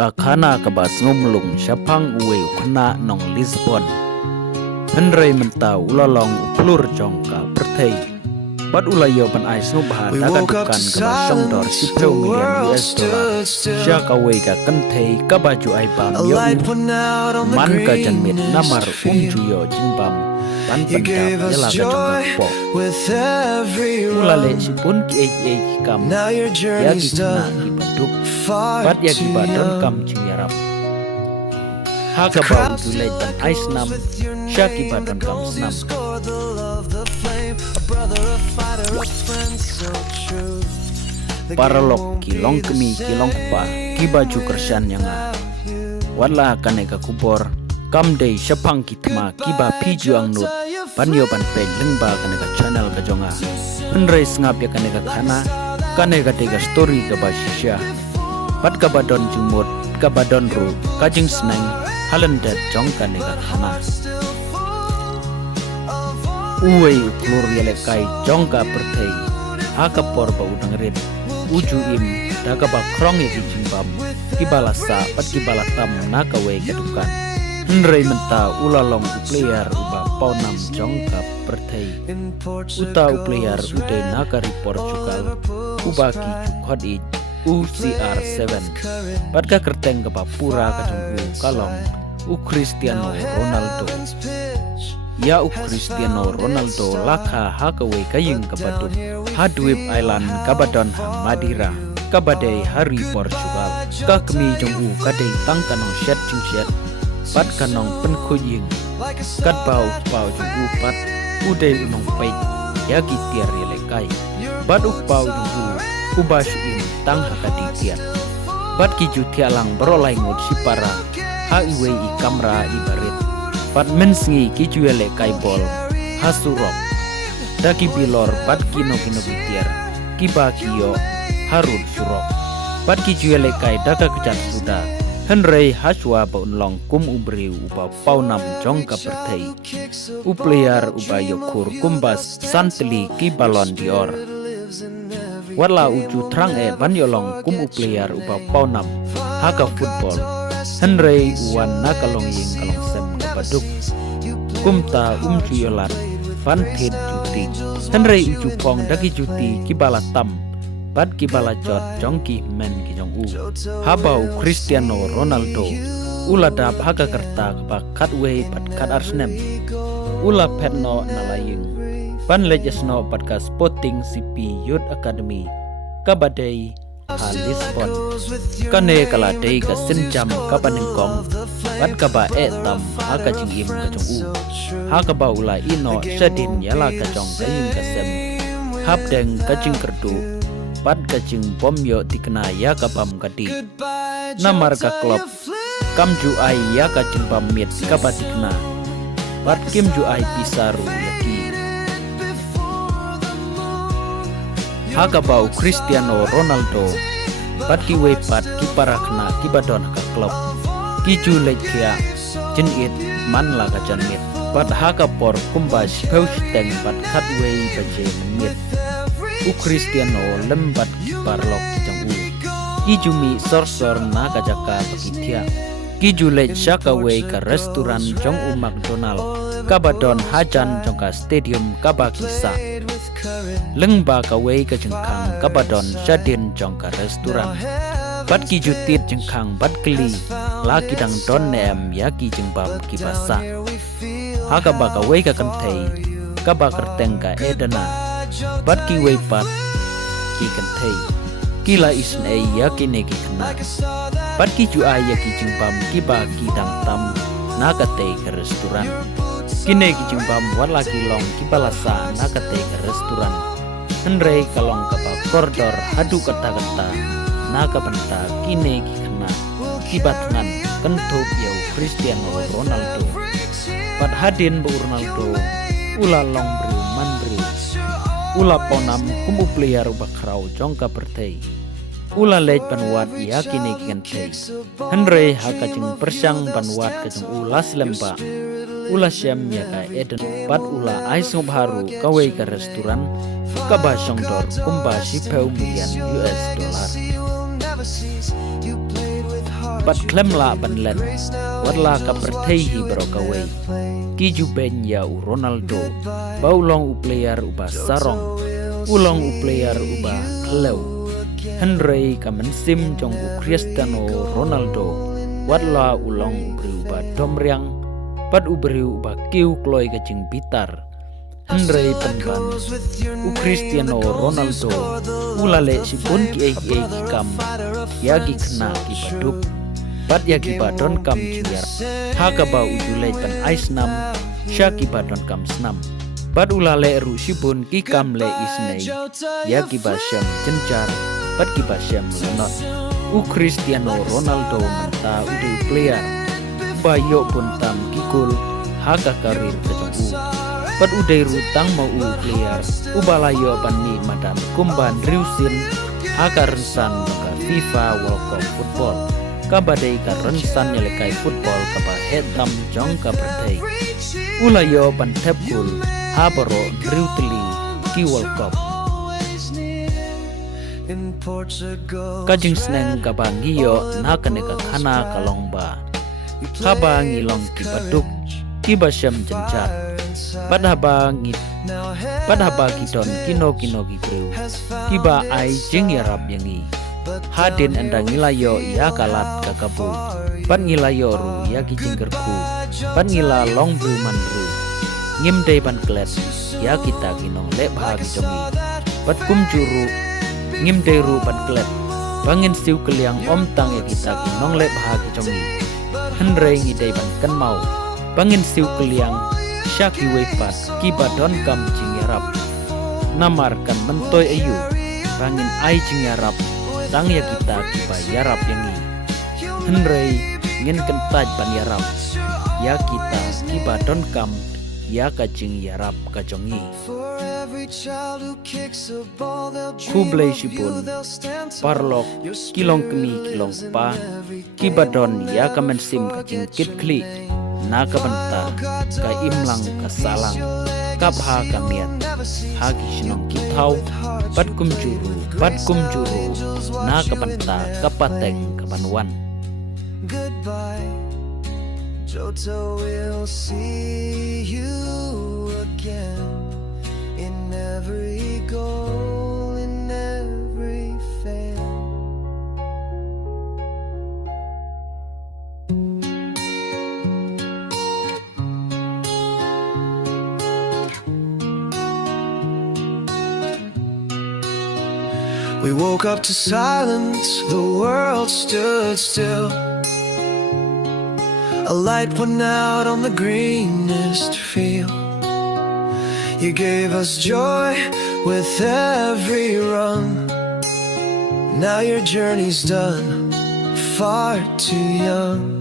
ka khana ka bas ngomlung syapang uwe khna nong Lisbon henrei menta ulalong uplur jong ka perthei bat ulayo ban ai snu bah daga dukan ka ba songdor $10 million sya ka we ka kanthei ka baju ai bam yo man ka janmit namar juyo jinbam ban pandap yala ka po ulale sipun ki ai kam ya gitna ki baduk bat ya ki badon kam jingyarap ha ka ba ulai ban ai snam sya ki badon kam snam paralok kilong kemi kilong pa ki baju kersan yang wala kane ka kubor kam dei syapang kitma kiba piju ang nut panyo pan pe lengba kane ka channel ka jonga penrei ngap ya kane ka khana kane ka tega story ka ba shisha pat ka badon jumut ka badon ru ka jing snang halanda jong kane ka khana uwe uklur yele kai jong ka perthei ha ka por ba udang rit uju im daga ba krong ye jimbam kibalasa pat kibalatam na ka we kedukan henrei menta ulalong player uba paunam jong ka perthei uta player ude na ka ri Portugal uba ki jukhodi UCR7 pat ka kerteng ka ba pura ka jong kalong Cristiano Ronaldo ya Cristiano Ronaldo laka hakawe kayeng kabaduk Hadwip Island kabadon Madira kabadai hari Portugal ka kemi jong kadai tangkanong shet jingset pat kanong penkuying kat bau jong pat udai unong pait ya gitiar yelekai bat bau jong ubasuin tang hakati tiat bat kiju tialang berolai ngut sipara ha iwe I kamera ibarit pat mensengi kijuele kai bol hasurok daki bilor pat kino bitiar kiba kiyo harun surok pat kijuele kai daka kecat suda henrei haswa baunlong kum ubri uba paunam jong ka perthei uplayar uba yokur kumbas santli kibalon dior wala uju trang ban yolong kum uplayar uba paunam haka football henrei wan nakalong ying kalong sem baduk kumta juyolan van thet juti henrei uju pong daki juti kibala tam bat kibala jot jongki men ki jong habau Cristiano Ronaldo uladap haka kerta bakat we pat kat arsnem ula petno nalaying pan lejesno pat ka Sporting CP Youth Academy kabadai Lisbon kane kala dei ka senjam ka panengkong bat ka ba tam haka jingim ka jong haka ba ula ino sedin yala ka jong kaying ka sem hap deng ka jing kerdu bat ka jing bomyo dikena ya ka pam kadi namar ka klub kam ju ai ya ka jing pamit ka batikna bat kim ju ai pisaru yaki haka bau Cristiano Ronaldo pat ki we pat ki parakna ki badon ka klub ki ju lekia jenit man la ka janit pat haka por kumbas pausteng pat kat we baje menit Cristiano lembat parlok jang ki jumi sor na ka jaka pakitia ki ju le shaka we ka restoran jong McDonald ka badon hajan jong ka stadium ka bakisa lengba ka wei ka jengkang kabadon jadin jong ka restoran bat ki jutit jengkang bat keli laki dang don nem ya ki jengbam ki basa haka ba ka wei ka kanthei ka ba kerteng ka edana bat ki wei pat ki kanthei kila isynei ya kine ki kena bat ki ju ai ya ki jengbam ki ba ki dang tam na ka te ka restoran kine ki jengbam wala ki long ki balasa na ka te ka restoran henrei kalong kapa koridor hadu kata-kata na ka benta kine ki kena kibatngan kentup yau Cristiano Ronaldo pat hadin bu Ronaldo ula long bru man bru ula ponam kumu player bakrau jong ka pertei ula lej panwat ya kine ki kentei henrei haka jing persang panwat ka jong ulas lemba ula syam ya ka eden pat ula ais ngobharu kawe ka restoran ka basong dor kumba $10 million pat klemla banlen warla ka perthei brokaway kiju ben ya u Ronaldo baulong u player uba sarong ulong u player uba kleu Henry ka mensim jong u Cristiano Ronaldo warla ulong ubri uba domriang pat ubri uba kiu kloi kajing bitar Henry penban u Cristiano Ronaldo ulale si pun ki kam yagi kena ki baduk pat yagi badon kam jiar hakaba ujulai pen isnam syaki badon kam snam pat ulale ru si pun ki kam le isynei yagi basyam cencar pat ki basyam lenot u Cristiano Ronaldo menta udu player bayo pun tam kikul haka karir kejong pat udai rutang mau player ubalayo pani madan kumban riusin haka rensan ka FIFA World Cup football kabadai ka rensan nyelekai football kapa hetam jong ka pertai ulayo pan tepkul habaro riutli ki World Cup kajing sneng kabangiyo nakaneka khana kalongba kaba ngilong ki baduk ki basyam jencar padhaba kidon kino gibru kiba ai jing yarap yangi hadin enda ngilayo ya kalat kakabu pan ngilayo ru ya kijinggerku pan ngila long bru manru ngimdei pan klet ya kita kinong le bahagi jongi pat kumjuru ngimdei ru pan klet bangin siu keliang om tang ya kita kinong le bahagi jongi Henry ngidei pan kan mau bangin siu keliang syaki wepat kiba donkam jingyarap namarkan mentoy ayu bangin ai jingyarap tang ya kita kiba yarap yangi Henry ngin kentaj ban yarap ya kita kiba donkam ya kajing yarap kajongi kublai sipun parlok kilong kemi kilong pa kiba don ya kamensim kajing kitkli naga benta ka imlang kasalang kapha kamiat hagi sinong kitau pat kumjuru naga benta kapateng kapanuan goodbye Joto will see you again in every goal in every fan We woke up to silence, the world stood still. A light went out on the greenest field. You gave us joy with every run. Now your journey's done, far too young.